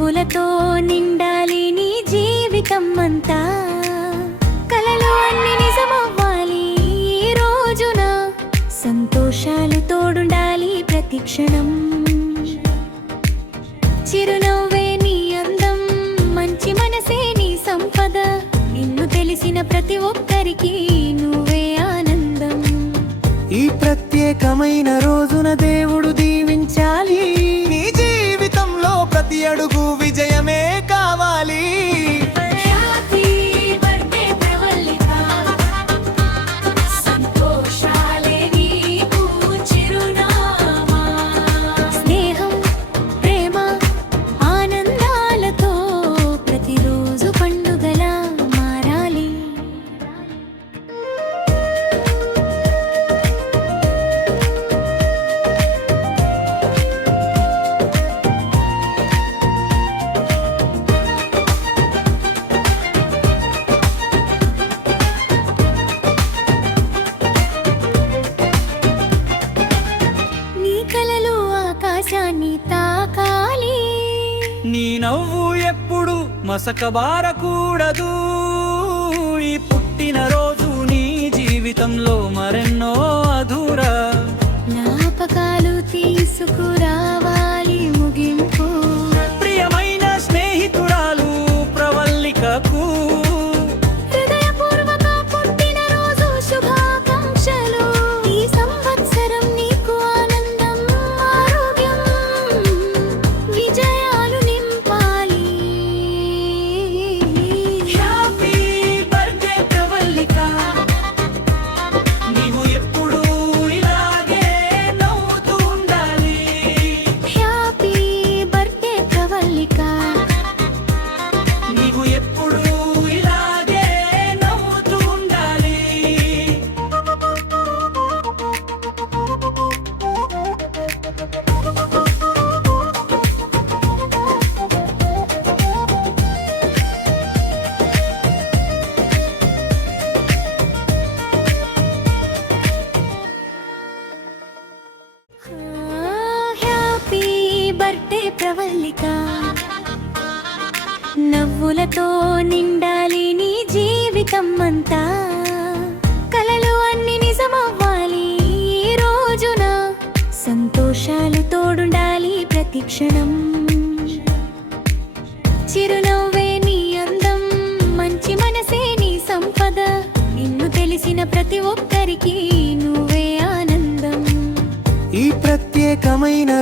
నవ్వులతో నిండాలి నీ జీవితం అంతా, కలలు అన్ని నిజమవ్వాలి ఈ రోజున, సంతోషాలు తోడుండాలి ప్రతి క్షణం. చిరునవ్వే నీ అందం, మంచి మనసే నీ సంపద, నిన్ను తెలిసిన ప్రతి ఒక్కరికి నువ్వే ఆనందం. ఈ ప్రత్యేకమైన రోజున దేవుడు దీవించాలి, నీ జీవితంలో ప్రతి అడుగు విజయమే కావాలి. స్నేహం, ప్రేమ, ఆనందాలతో ప్రతిరోజు పండుగలా మారాలి. నీ కలలు ఆకాశాన్ని తాకాలి, నీ నవ్వు ఎప్పుడు మసకబారకూడదు. ఈ పుట్టినరోజు నీ జీవితంలో మరెన్నో అధూరా జ్ఞాపకాలు తీసుకురావాలి ముగింపు. ప్రియమైన స్నేహితురాలు ప్రవల్లికకు హృదయపూర్వక పుట్టినరోజు శుభాకాంక్షలు. ఈ సంవత్సరం నీకు ఆనందం, ఆరోగ్యం, విజయాలు నింపాలి. హ్యాపీ బర్త్డే ప్రవల్లిక, నీవు ఎప్పుడు ఇలాగే నవ్వుతూ ఉండాలి. హ్యాపీ బర్త్డే ప్రవల్లిక, నీవు ఎప్పుడు ఇలాగే నవ్వుతూ ఉండాలి. హ్యాపీ బర్త్డే ప్రవల్లిక, నవ్వులతో నిండాలి నీ జీవితం అంతా, కలలు అన్ని నిజమవ్వాలి ఈ రోజున, సంతోషాలు తోడుండాలి ప్రతి క్షణం. చిరునవ్వే నీ అందం, మంచి మనసే నీ సంపద, నిన్ను తెలిసిన ప్రతి ఒక్కరికి నువ్వే ఆనందం. ఈ ప్రత్యేకమైన